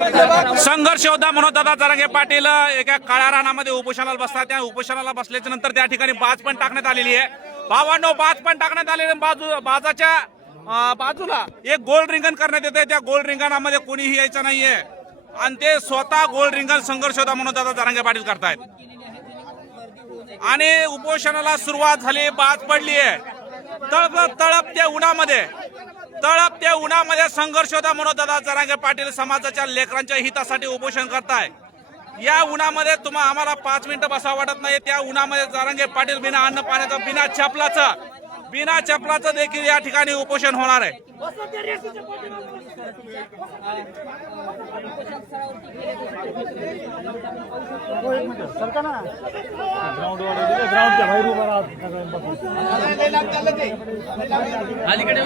संघर्ष योद्धा मनोजदादा जरांगे पाटील एका काळ्या रानामध्ये उपोषणाला बसतात. त्या उपोषणाला बसल्याच्या नंतर त्या ठिकाणी बाज पण टाकण्यात आलेली आहे. भावांनो, बाज पण टाकण्यात आलेली बाजाच्या बाजूला एक गोल रिंगण करण्यात येते. त्या गोल रिंगणामध्ये कोणीही यायचं नाहीये आणि ते स्वतः गोल रिंगण संघर्ष योद्धा मनोजदादा जरांगे पाटील करतायत. आणि उपोषणाला सुरुवात झाली, बाज पडली आहे. तळपत्या उन्हामध्ये संघर्ष होता मनोजदादा जरांगे पाटील समाजाच्या लेकरांच्या हितासाठी उपोषण करताय. या उन्हामध्ये आम्हाला 5 मिनिटं बसावं वाटत नाही. त्या उन्हामध्ये जरांगे पाटील बिना अन्न पाण्याचं बिना चपलाचं देखील या ठिकाणी उपोषण होणार आहे. अलीकडे